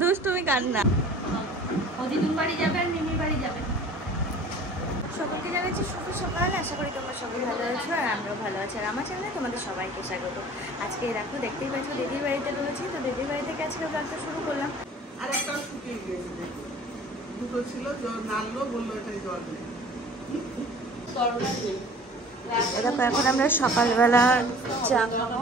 দুষ্টুমি কান্না। দিদুন বাড়ি যাবে আর মিমির বাড়ি যাবে। সকলকে জানাচ্ছি শুভ সকাল। আশা করি তোমরা সবাই ভালো আছো আর আমরাও ভালো আছি। আর আমার চ্যানেলে তোমাদের সবাইকে স্বাগত। আজকে দেখো দেখতেই পাচ্ছ দিদির বাড়িতে রয়েছি, তো দিদির বাড়ি থেকে আজকে ব্লগটা শুরু করলাম। আর একটা শুকিয়ে গিয়েছে, দুটো ছিল নাড়লো, বললো এটাই জল নেই। দেখো এখন আমরা সকালবেলা চা খাবো।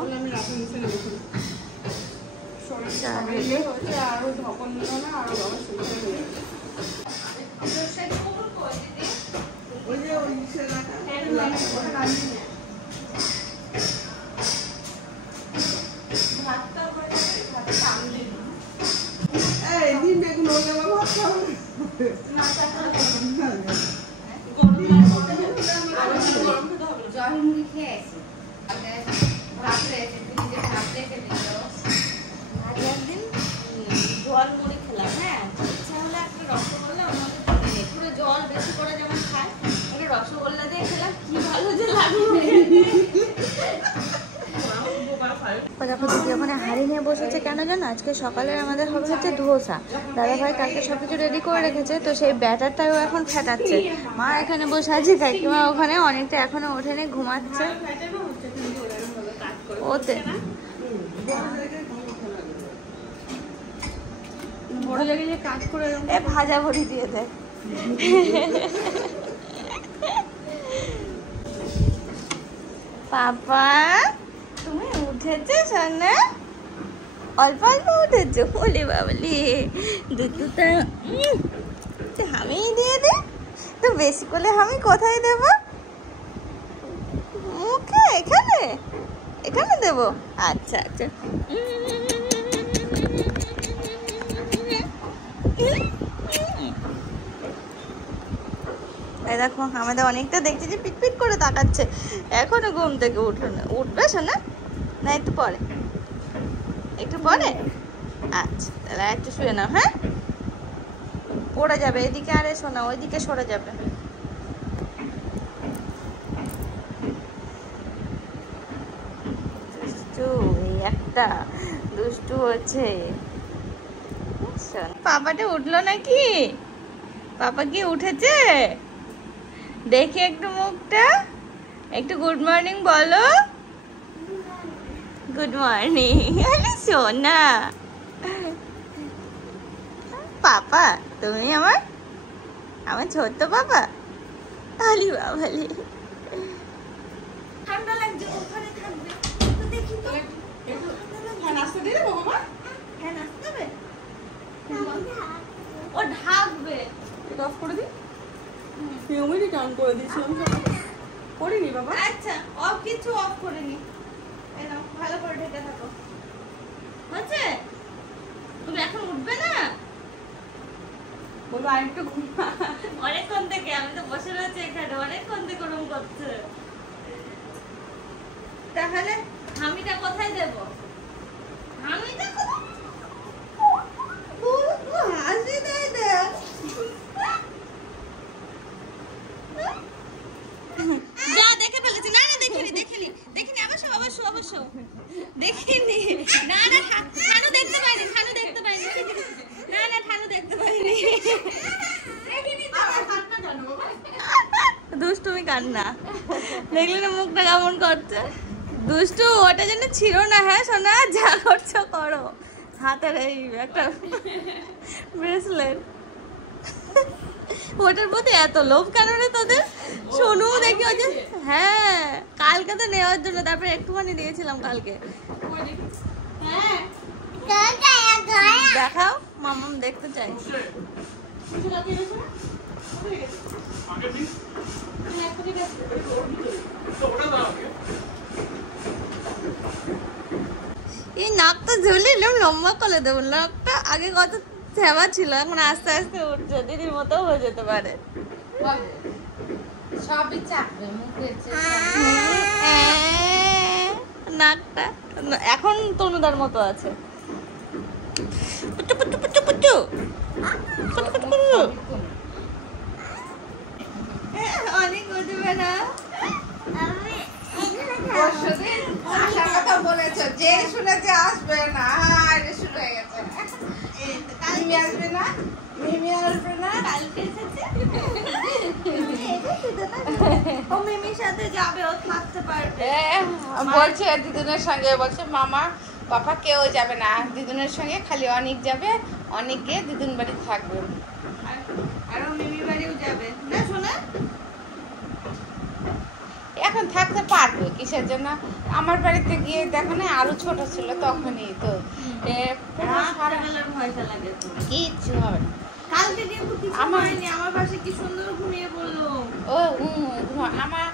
জল মুড়ি খেলাম, হ্যাঁ ইচ্ছা হলে একটা রসগোল্লা পুরো জল বেশি করে যেমন খায়, একটা রসগোল্লা দিয়ে খেলাম, কি ভালো যে লাগবে। দেখো দিদি ওখানে হাঁড়ি নিয়ে বসেছে কেন জানো? আজকে সকালে আমাদের হবে হচ্ছে ধোসা। দাদাভাই কালকে সবকিছু রেডি করে রেখেছে, তো সেই ব্যাটারটাও এখন ফেটাচ্ছে। মা এখানে বসে আছে, কাকিমা ওখানে, অনেকটা এখনো ওঠেনি, ঘুমাচ্ছে। ওতে বড় জায়গায় কাজ করে ভাজা ভরি দিয়ে দেয়। পাপা তুমি উঠেছো সোনা? অল্প অল্প উঠেছো? বলি বাবলি দুধটা হামি দিয়ে দে। তো বেশি করে হামি কোথায় দেব? মুখে? এখানে এখানে দেবো? আচ্ছা আচ্ছা। দেখো আমাদের অনেকটা দেখছি যে পিটপিট করে তাকাচ্ছে, এখনো ঘুম থেকে উঠলো না। উঠবে শোনা? না একটু পরে, একটু পরে? আচ্ছা তাহলে একটু শুয়ে নাও। হ্যাঁ পড়ে যাবে, এদিকে আরে শোনা, ওইদিকে সরে যাবে। দুষ্টু, এই একটা দুষ্টু হচ্ছে। পাপাটা উঠলো নাকি? পাপা কি উঠেছে? দেখি একটু মুখটা, একটু গুড মর্নিং বলো। Good morning. আরে সোনা পাপা, তুমি আমার ছোট্ট পাপা। আলি বাবালি ঠান্ডা লাগছে, ওখানে থাকবে তো দেখি তো। হ্যাঁ নাস্তা দিয়ে দেবো বাবা? হ্যাঁ নাস্তা দেবে, ও ঢাকবে। অফ করে দিই, নিয়মিতই টান করে দিয়েছিলাম, করিনি বাবা। আচ্ছা অফ, কিছু অফ করিনি। এই নাও, ভালো করে ঢেকে থাকো। হচ্ছে? তুমি এখন উঠবে না? বলবো আরেকটু ঘুমা। অনেকক্ষণ থেকে আমি তো বসে রয়েছি এখানে, অনেকক্ষণ থেকে ওরম করছে। তাহলে হামিটা কোথায় দেব? হামিটা কোথায়? হাসি দেয় দেখ। যা দেখে ফেলেছি। না না দেখিনি, দেখিনি দেখিনি, অবশ্য দেখিনি। না না ঠানু দেখতে পাইনি, ঠানু দেখতে পাইনি। না না ঠানু দেখতে পাইনি। দুষ্টুমি কান্না দেখলে না, মুখটা কেমন করছে। দুষ্টু ওটা যেন ছিল না। হ্যাঁ সোনা, যা করছো করো। হাতের এই একটা ব্রেসলেট, ওটার প্রতি এত লোভ কেন রে তোদের? সোনু দেখি ওই যে, হ্যাঁ কালকে তো নেওয়ার জন্য, তারপরে একটুখানি দিয়েছিলাম কালকে। দেখাও, মামাম দেখতে চাই। এই নাকটা ঝুলিয়ে লম্বা করে দেবো। নাকটা আগে কত থেমা ছিল, এখন আস্তে আস্তে উঠছে। দিদির মতো হয়ে যেতে পারে। নাকটা এখন তনুদার মতো আছে। অনেক উঠবে না। কথা বলেছো, যে শুনেছে আসবে না। আরে শুরু হয়ে গেছে। মিমি আসবে না, মিমি আসবে না। কালকে এসেছে ও মিমির সাথে যাবে, ও থাকতে পারবে। বলছে দিদুনের সঙ্গে, বলছে মামা পাপা কেউ যাবে না, দিদুনের সঙ্গে খালি অনেক যাবে, অনেক গিয়ে দিদুন বাড়ি থাকবে। আর ও মিমি বাড়িও যাবে না শোনা। এখন থাকতে পারবে কিসের জন্য? আমার বাড়িতে গিয়ে দেখো না, আরো ছোট ছিল তখনই তো ভয়টা লাগে কিচ্ছু হবে না। কালকে কিন্তু কিছু হয়নি, আমার পাশে কি সুন্দর ঘুমিয়ে পড়লো। ও আমার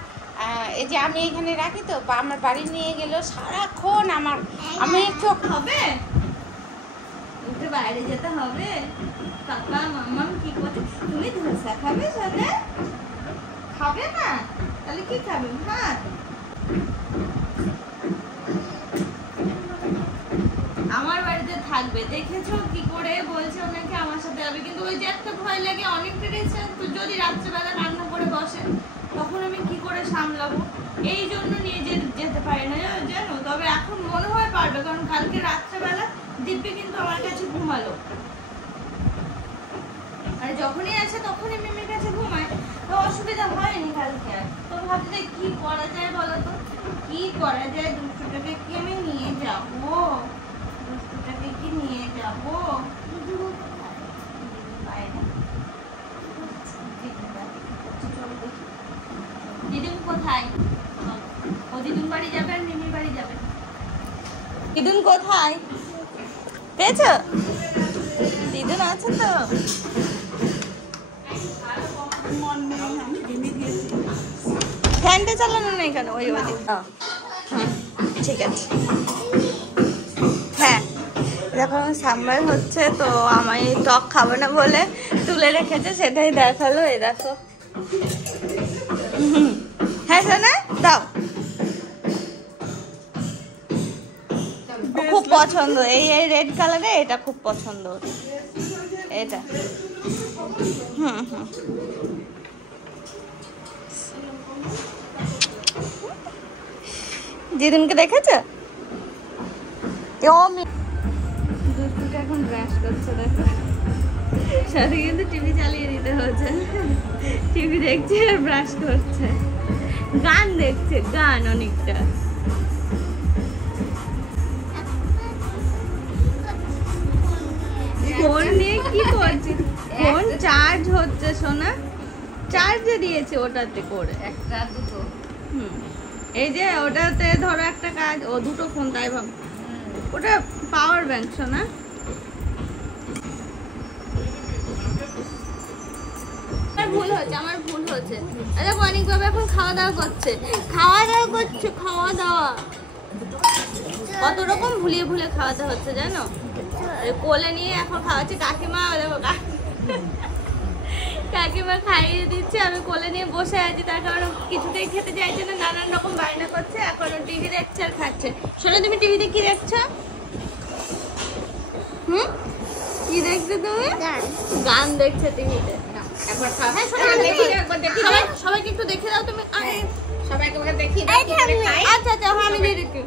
এই যে আমি এখানে রাখি তো, আমার বাড়ি নিয়ে গেল সারাক্ষণ আমার, আমি চোখ হবে উঠে বাইরে যেতে হবে। কাকা মামা কি করছে? তুমি ধোসা খাবে সাথে? খাবে না? তাহলে কি খাবে? ভাত? আমার বাড়িতে থাকবে, দেখেছো কি করে বলছে ওনাকে আমার সাথে যাবে, কিন্তু ওই যে একটা ভয় লাগে অনেকটা টেনশন, তো যদি রাত্রেবেলা কান্না করে বসে তখন আমি কি করে সামলাবো, এই জন্য নিয়ে যেতে পারি না জানো। তবে এখন মনে হয় পারবে, কারণ কালকে রাত্রেবেলা দিব্যি কিন্তু আমার কাছে ঘুমালো, আর যখনই আছে তখনই মিমির কাছে ঘুমায়, তো অসুবিধা হয়নি কালকে আর। তো ভাবতে কি করা যায় বলো তো, কি করা যায়? দুষ্টুটাকে কি আমি নিয়ে যাবো? দুষ্টুটাকে কি নিয়ে যাবো? দিদুন কোথায়? ও দিদুন বাড়ি যাবে আর মিমির বাড়ি যাবে। দিদুন কোথায়? পেয়েছো? দিদুন আছে তো? ফ্যানটা চালানো নেই কেন? ওই ঠিক আছে। হ্যাঁ দেখো সাম্বার হচ্ছে, তো আমি টক খাবো না বলে তুলে রেখেছে, সেটাই দেখালো। এই দেখো, হ্যাঁ শোনা দাও, খুব পছন্দ এই রেড কালারে, এটা খুব পছন্দ এটা। হুম হুম দিদুনকে দেখেছো? দুষ্টুটা এখন ব্রাশ করছে, দেখো সাথে কিন্তু টিভি চালিয়ে দিতে হচ্ছে, টিভি দেখছে আর ব্রাশ করছে, গান দেখছে, গান অনেকটা। ফোন নিয়ে কি করছিস? ফোন চার্জ হচ্ছে সোনা, চার্জে দিয়েছে ওটাতে করে, একটা দুটো। এই যে ওটাতে ধরো একটা কাজ, ও দুটো ফোন, তাই ভাব ওটা পাওয়ার ব্যাংক সোনা। ভুল হচ্ছে, আমার ভুল হচ্ছে। আরে অনেক বাবা এখন খাওয়া দাওয়া করছে, খাওয়া দাওয়া কত রকম ভুলিয়ে ভুলে খাওয়াতে হচ্ছে জানো। কোলে নিয়ে এখন খাওয়াচ্ছে কাকিমা, দেখো কাকিমা খাইয়ে দিচ্ছে, আমি কোলে নিয়ে বসে আছি, তার কারণ কিছুতেই খেতে চাইছে না, নানান রকম বায়না করছে, এখন টিভি দেখছে আর খাচ্ছে। শোনো তুমি টিভিতে কি দেখছো? কি দেখছো তুমি? গান দেখছে টিভিতে। সবাইকে একটু দেখে দাও তুমি, সবাইকে দেখি। আচ্ছা আচ্ছা আমি দিয়ে দিচ্ছি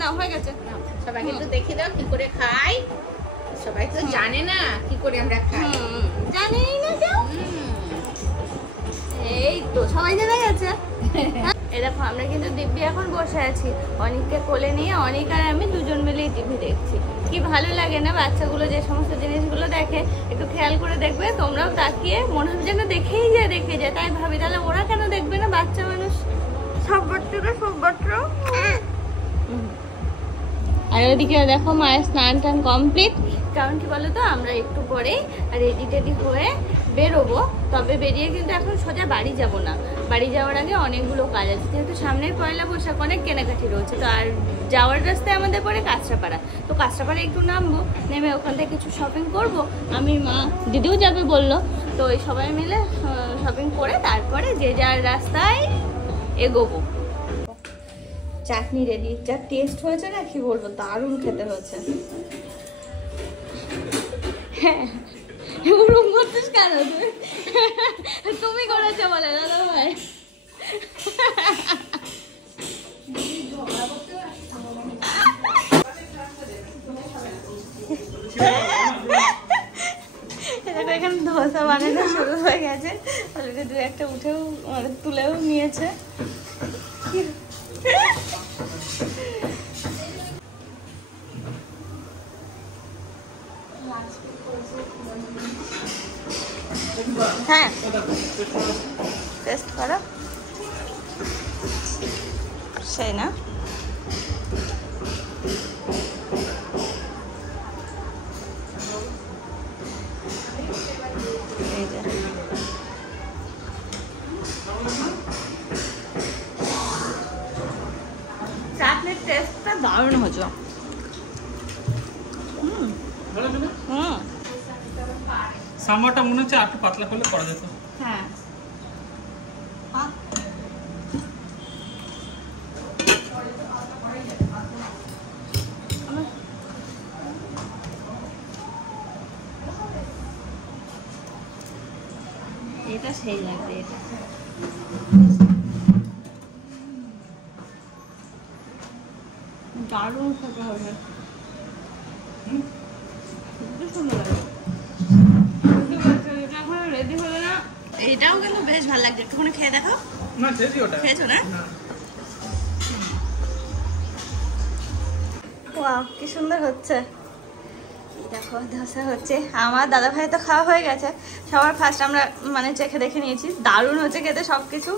না, হয়ে গেছে। সবাইকে একটু দেখি দাও কি করে খাই, সবাই তো জানে না কি করে আমরা খাই। জানেই না কেউ, এই তো সবাই জেনে গেছে। এই দেখো আমরা কিন্তু দিব্যি এখন বসে আছি, অনেককে কোলে নিয়ে অনেক আর আমি দুজন মিলেই টিভি দেখছি। কি ভালো লাগে না বাচ্চাগুলো যে সমস্ত জিনিসগুলো দেখে, একটু খেয়াল করে দেখবে তোমরাও, তাকিয়ে মনে হবে যেন দেখে যায়, তাই ভাবি তাহলে ওরা কেন দেখবে না, বাচ্চা মানুষ, সব বাচ্চারা। আর ওদিকে দেখো মায়ের স্নান টান কমপ্লিট, কারণ কি বলতো আমরা একটু পরেই রেডি টেডি হয়ে বেরোবো, তবে বেরিয়ে কিন্তু এখন সোজা বাড়ি যাব না, বাড়ি যাওয়ার আগে অনেকগুলো কাজ আছে, যেহেতু সামনের পয়লা বৈশাখ অনেক কেনাকাটি রয়েছে, তো আর যাওয়ার রাস্তায় আমাদের পরে কাঁচরাপাড়া, তো কাঁচরাপাড়া একটু নামবো, নেমে ওখান থেকে কিছু শপিং করব, আমি মা দিদিও যাবে বললো, তো ওই সবাই মিলে শপিং করে তারপরে যে যার রাস্তায় এগোবো। চাটনি রেডি, যা টেস্ট হয়েছে না কি বলবো, দারুণ খেতে হয়েছে। হ্যাঁ ওরকম করছিস কেন তুমি করেছো বলে দাদা ভাই। বানানো শুরু হয়ে গেছে, অলরেডি দু একটা উঠেও মানে তুলেও নিয়েছে। হ্যাঁ টেস্ট করো, সেই না এই যে চাটনির টেস্টটা দারুণ হয়েছে। সামারটা মনে হচ্ছে আর একটু পাতলা করলে করা যেত। হ্যাঁ এটা সেই লাগবে, এটা দারুণ খেতে হবে, সুন্দর লাগে। রেডি হলো না, এটাও কিন্তু বেশ ভালো লাগছে, একটুখানি খেয়ে দেখো। না খেয়েছি ওটা। খেয়েছো না? ওয়াও কি সুন্দর হচ্ছে, দেখো ধোসা হচ্ছে। আমার দাদা ভাই তো খাওয়া হয়ে গেছে, সবার ফার্স্ট আমরা মানে চেখে দেখে নিয়েছি, দারুণ হচ্ছে খেতে সবকিছু।